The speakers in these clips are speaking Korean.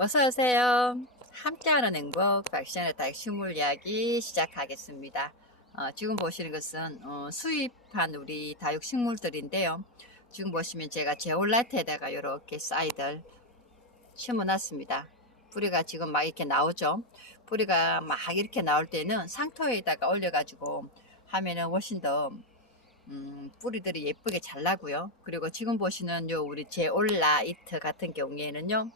어서오세요. 함께하는 행복, 박시안의 다육식물 이야기 시작하겠습니다. 어, 지금 보시는 것은 어, 수입한 우리 다육식물들인데요. 지금 보시면 제가 제올라이트에다가 이렇게 쌀들 심어놨습니다. 뿌리가 지금 막 이렇게 나오죠. 뿌리가 막 이렇게 나올 때는 상토에다가 올려가지고 하면은 훨씬 더 음, 뿌리들이 예쁘게 잘 나고요. 그리고 지금 보시는 요 우리 제올라이트 같은 경우에는요.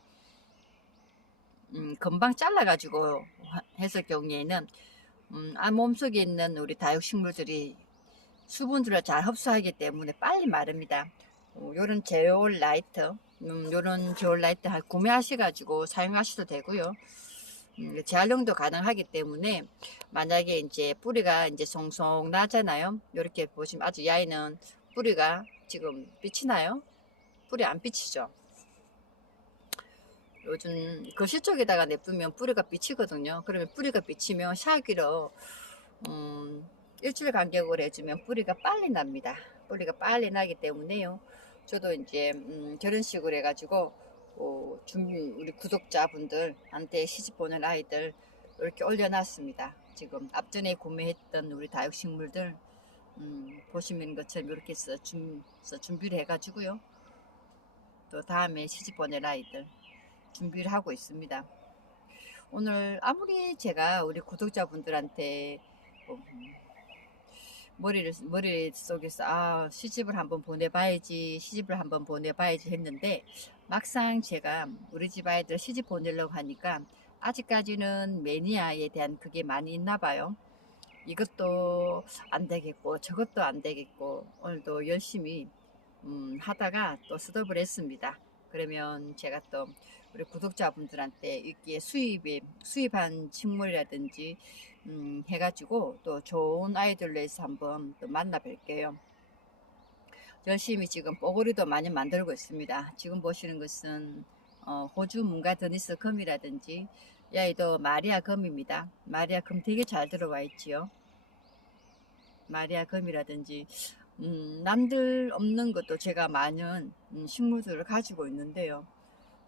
음, 금방 잘라가지고 했을 경우에는 음, 아, 몸속에 있는 우리 다육식물들이 수분들을 잘 흡수하기 때문에 빨리 마릅니다. 어, 요런 제올 라이트, 음, 요런 제올 라이트 구매하셔가지고 사용하셔도 되고요. 음, 재활용도 가능하기 때문에 만약에 이제 뿌리가 이제 송송 나잖아요. 이렇게 보시면 아주 야이는 뿌리가 지금 비치나요? 뿌리 안 비치죠? 요즘 거실 쪽에다가 냅두면 뿌리가 비치거든요. 그러면 뿌리가 비치면 샤기로 음, 일주일 간격으로 해주면 뿌리가 빨리 납니다. 뿌리가 빨리 나기 때문에요. 저도 이제 음, 저런 식으로 해가지고 어, 준비 우리 구독자분들한테 시집 보낼 아이들 이렇게 올려놨습니다. 지금 앞전에 구매했던 우리 다육식물들 음, 보시는 것처럼 이렇게 써, 준, 써 준비를 해가지고요. 또 다음에 시집 보낼 아이들 준비를 하고 있습니다. 오늘 아무리 제가 우리 구독자분들한테 뭐, 머리를 머리 속에서 아 시집을 한번 보내봐야지 시집을 한번 보내봐야지 했는데 막상 제가 우리 집 아이들 시집 보내려고 하니까 아직까지는 매니아에 대한 그게 많이 있나 봐요. 이것도 안 되겠고 저것도 안 되겠고 오늘도 열심히 음, 하다가 또 스톱을 했습니다. 그러면 제가 또 우리 구독자분들한테 이게 수입이 수입한 식물이라든지 음, 해가지고 또 좋은 아이들로 해서 한번 또 만나 뵐게요. 열심히 지금 뽀글이도 많이 만들고 있습니다. 지금 보시는 것은 어, 호주 문가 드니스 금이라든지 이 아이도 마리아 금입니다. 마리아 금 되게 잘 들어와 있지요. 마리아 금이라든지 음, 남들 없는 것도 제가 많은 음, 식물들을 가지고 있는데요.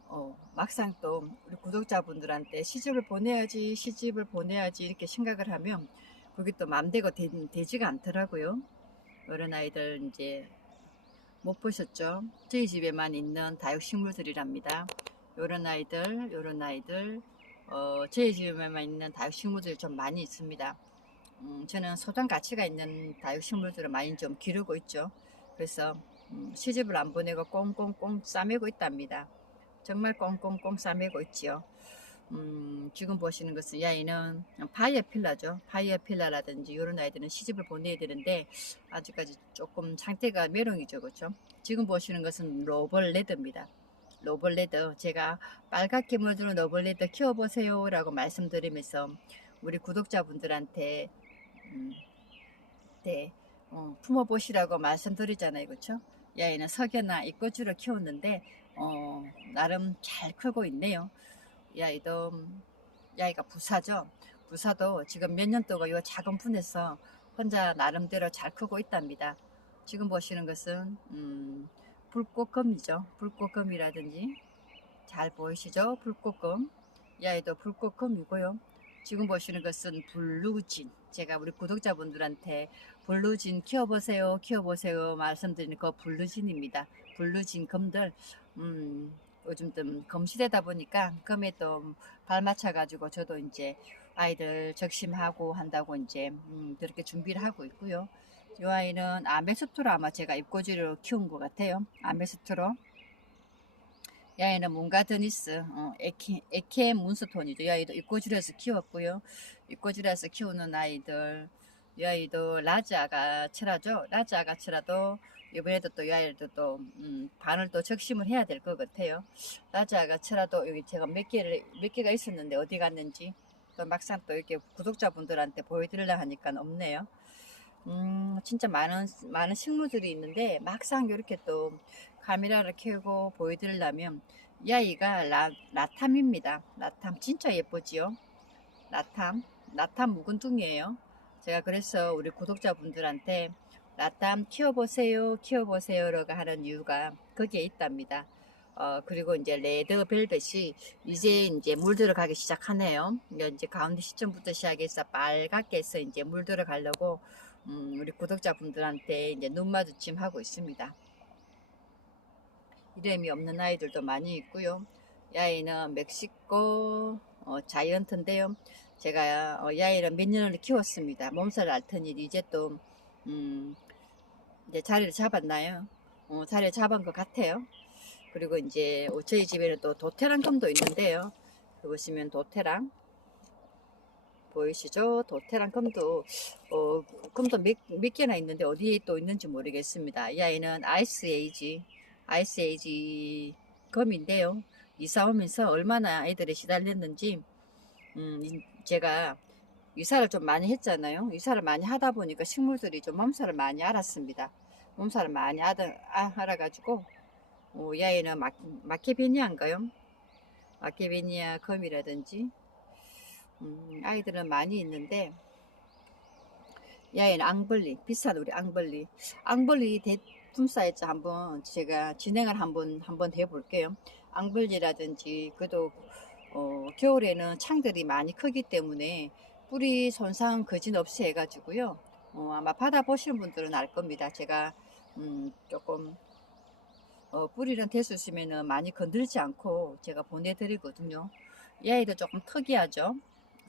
어, 막상 또 우리 구독자분들한테 시집을 보내야지 시집을 보내야지 이렇게 생각을 하면 그게 또 맘대로 되, 되지가 않더라고요. 어른 아이들 이제 못 보셨죠? 저희 집에만 있는 다육식물들이랍니다. 요런 아이들, 요런 아이들, 어, 저희 집에만 있는 다육식물들이 좀 많이 있습니다. 음, 저는 소장 가치가 있는 다육식물들을 많이 좀 기르고 있죠. 그래서 음, 시집을 안 보내고 꽁꽁꽁 싸매고 있답니다. 정말 꽁꽁꽁 싸매고 있지요. 음, 지금 보시는 것은 이 아이는 파이어 필라죠. 파이어 필라라든지 이런 아이들은 시집을 보내야 되는데 아직까지 조금 상태가 메롱이죠. 그렇죠? 지금 보시는 것은 로벌레드입니다. 로벌레드 제가 빨갛게 물드는 로벌레드 키워보세요 라고 말씀드리면서 우리 구독자분들한테 음, 네, 어, 품어보시라고 말씀드리잖아요. 그렇죠? 이 아이는 석연나 이꼬주를 키웠는데 어, 나름 잘 크고 있네요. 이 아이도 이 아이가 부사죠. 부사도 지금 몇 년 동안 이 작은 분에서 혼자 나름대로 잘 크고 있답니다. 지금 보시는 것은 음, 불꽃금이죠. 불꽃금이라든지 잘 보이시죠? 불꽃금. 이 아이도 불꽃금이고요. 지금 보시는 것은 블루진. 제가 우리 구독자분들한테 블루진 키워보세요, 키워보세요 말씀드리는 그 블루진입니다. 블루진 금들, 음, 요즘 좀 검시되다 보니까 금에 또 발맞춰가지고 저도 이제 아이들 적심하고 한다고 이제 음, 그렇게 준비를 하고 있고요. 이 아이는 아메스토로 아마 제가 입꼬지를 키운 것 같아요. 아메스토로. 이 아이는 문가드니스, 어, 에케, 에케 문스톤이죠. 이 아이도 입꼬지에서 키웠고요. 입꼬지에서 키우는 아이들, 이 아이도 라즈 아가츠라죠. 라즈 아가츠라도 이번에도 또이 아이도 또 음, 반을 또 적심을 해야 될 것 같아요. 라즈 아가츠라도 여기 제가 몇 개를 몇 개가 있었는데 어디 갔는지 또 막상 또 이렇게 구독자분들한테 보여드리려 하니까 없네요. 음, 진짜 많은, 많은 식물들이 있는데, 막상 이렇게 또 카메라를 켜고 보여드리려면, 이 아이가 라, 라탐입니다. 라탐. 진짜 예쁘지요? 라탐. 라탐 묵은둥이에요. 제가 그래서 우리 구독자분들한테 라탐 키워보세요, 키워보세요라고 하는 이유가 거기에 있답니다. 어, 그리고 이제 레드 벨벳이 이제 이제 물 들어가기 시작하네요. 이제 가운데 시점부터 시작해서 빨갛게 해서 이제 물 들어가려고 음, 우리 구독자분들한테 이제 눈 마주침 하고 있습니다. 이름이 없는 아이들도 많이 있고요. 이 아이는 멕시코 어, 자이언트인데요. 제가 어, 이 아이를 몇 년을 키웠습니다. 몸살 앓더니 이제 또 음, 이제 자리를 잡았나요? 어, 자리를 잡은 것 같아요. 그리고 이제 저희 집에는 또 도테랑 금도 있는데요. 그 보시면 도테랑 보이시죠? 도테랑 금도 어, 금도 몇, 몇 개나 있는데 어디에 또 있는지 모르겠습니다. 이 아이는 아이스 에이지 아이스 에이지 금인데요. 이사 오면서 얼마나 아이들이 시달렸는지 음, 이- 제가 이사를 좀 많이 했잖아요. 이사를 많이 하다 보니까 식물들이 좀 몸살을 많이 알았습니다. 몸살을 많이 알아, 아- 알아가지고 어, 이 아이는 마, 마케베니아인가요? 마케베니아 검이라든지 음, 아이들은 많이 있는데 이 아이는 앙벌리 비싼 우리 앙벌리 앙벌리 대 품 사이즈 한번 제가 진행을 한번 한번 해볼게요. 앙벌리라든지 그래도 어, 겨울에는 창들이 많이 크기 때문에 뿌리 손상 거진 없이 해가지고요. 어, 아마 받아보시는 분들은 알 겁니다. 제가 음, 조금 어, 뿌리는 됐으시면은 많이 건들지 않고 제가 보내드리거든요. 이 아이도 조금 특이하죠.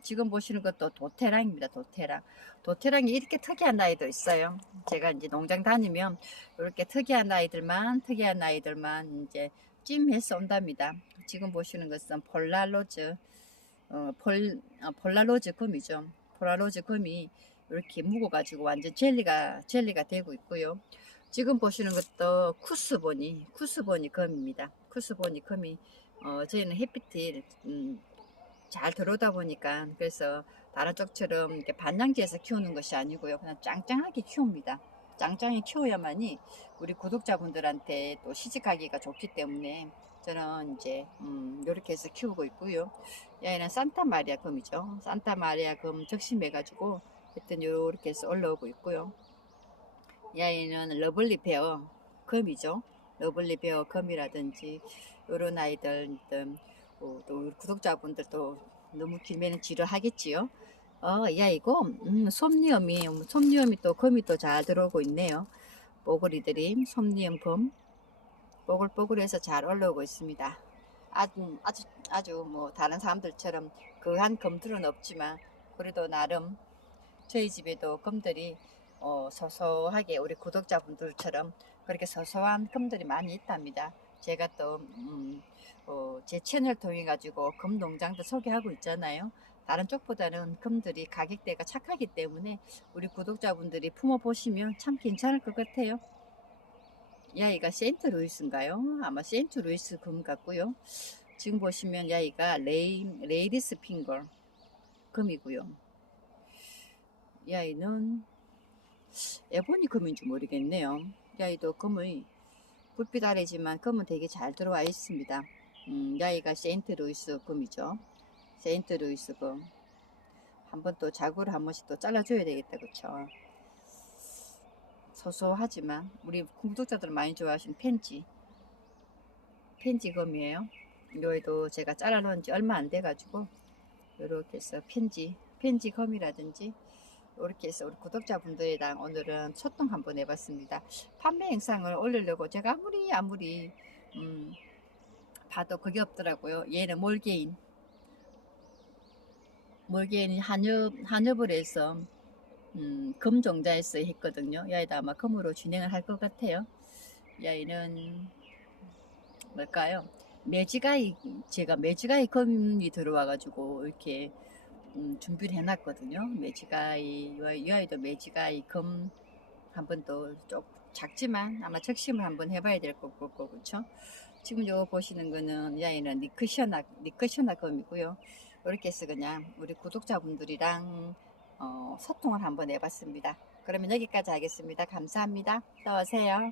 지금 보시는 것도 도테랑입니다. 도테랑. 도테랑이 이렇게 특이한 아이도 있어요. 제가 이제 농장 다니면 이렇게 특이한 아이들만 특이한 아이들만 이제 찜해서 온답니다. 지금 보시는 것은 폴라로즈 어, 폴, 어, 폴라로즈 금이죠. 폴라로즈 금이 이렇게 묵어가지고 완전 젤리가 젤리가 되고 있고요. 지금 보시는 것도 쿠스보니 쿠스보니 금입니다. 쿠스보니 금이 어, 저희는 햇빛이 음, 잘 들어오다 보니까 그래서 다른 쪽처럼 이렇게 반양지에서 키우는 것이 아니고요. 그냥 짱짱하게 키웁니다. 짱짱히 키워야만이 우리 구독자분들한테 또 시집가기가 좋기 때문에 저는 이제 음, 이렇게 해서 키우고 있고요. 얘는 산타 마리아 금이죠. 산타 마리아 금 적심해 가지고 하여튼 이렇게 해서 올라오고 있고요. 이 아이는 러블리 베어 금이죠. 러블리 베어 금이라든지 이런 아이들 음, 어, 또 구독자분들도 너무 길면 지루하겠지요. 어, 이 아이고 음, 솜니엄이 솜니엄이 또 금이 또 잘 들어오고 있네요. 뽀글이들이 솜니엄 금 뽀글뽀글해서 잘 올라오고 있습니다. 아주 아주 아주 뭐 다른 사람들처럼 그한 금들은 없지만 그래도 나름 저희 집에도 금들이 어, 소소하게 우리 구독자분들처럼 그렇게 소소한 금들이 많이 있답니다. 제가 또 음, 어, 제 채널 통해 가지고 금 농장도 소개하고 있잖아요. 다른 쪽보다는 금들이 가격대가 착하기 때문에 우리 구독자분들이 품어 보시면 참 괜찮을 것 같아요. 이 아이가 세인트 루이스인가요? 아마 세인트 루이스 금 같고요. 지금 보시면 이 아이가 레이, 레이디스 핑거 금이고요. 이 아이는 에보니 금인지 모르겠네요. 이 아이도 금의 불빛 아래지만 금은 되게 잘 들어와 있습니다. 음, 이 아이가 세인트 루이스 금이죠. 세인트 루이스 금. 한번 또 자구를 한 번씩 또 잘라줘야 되겠다, 그쵸? 소소하지만 우리 구독자들 많이 좋아하시는 펜지 펜지 금이에요. 이거에도 제가 잘라놓은 지 얼마 안 돼가지고 이렇게 해서 펜지 펜지 금이라든지 이렇게 해서 우리 구독자분들이랑 오늘은 소통 한번 해봤습니다. 판매 영상을 올리려고 제가 아무리 아무리 음, 봐도 그게 없더라고요. 얘는 몰개인 몰개인이 한엽 한엽을 해서 음, 금종자에서 했거든요. 이 아이도 아마 금으로 진행을 할 것 같아요. 이 아이는 뭘까요? 매지가이 제가 매지가이 금이 들어와가지고 이렇게 음, 준비를 해놨거든요. 매지가이 이 아이도 매지가이 금 한번 또좀 작지만 아마 적심을 한번 해봐야 될 거고 그렇죠? 지금 요거 보시는 거는 이 아이는 니크셔나 니크셔나 금이고요. 이렇게 해서 그냥 우리 구독자분들이랑 어, 소통을 한번 해봤습니다. 그러면 여기까지 하겠습니다. 감사합니다. 또 오세요.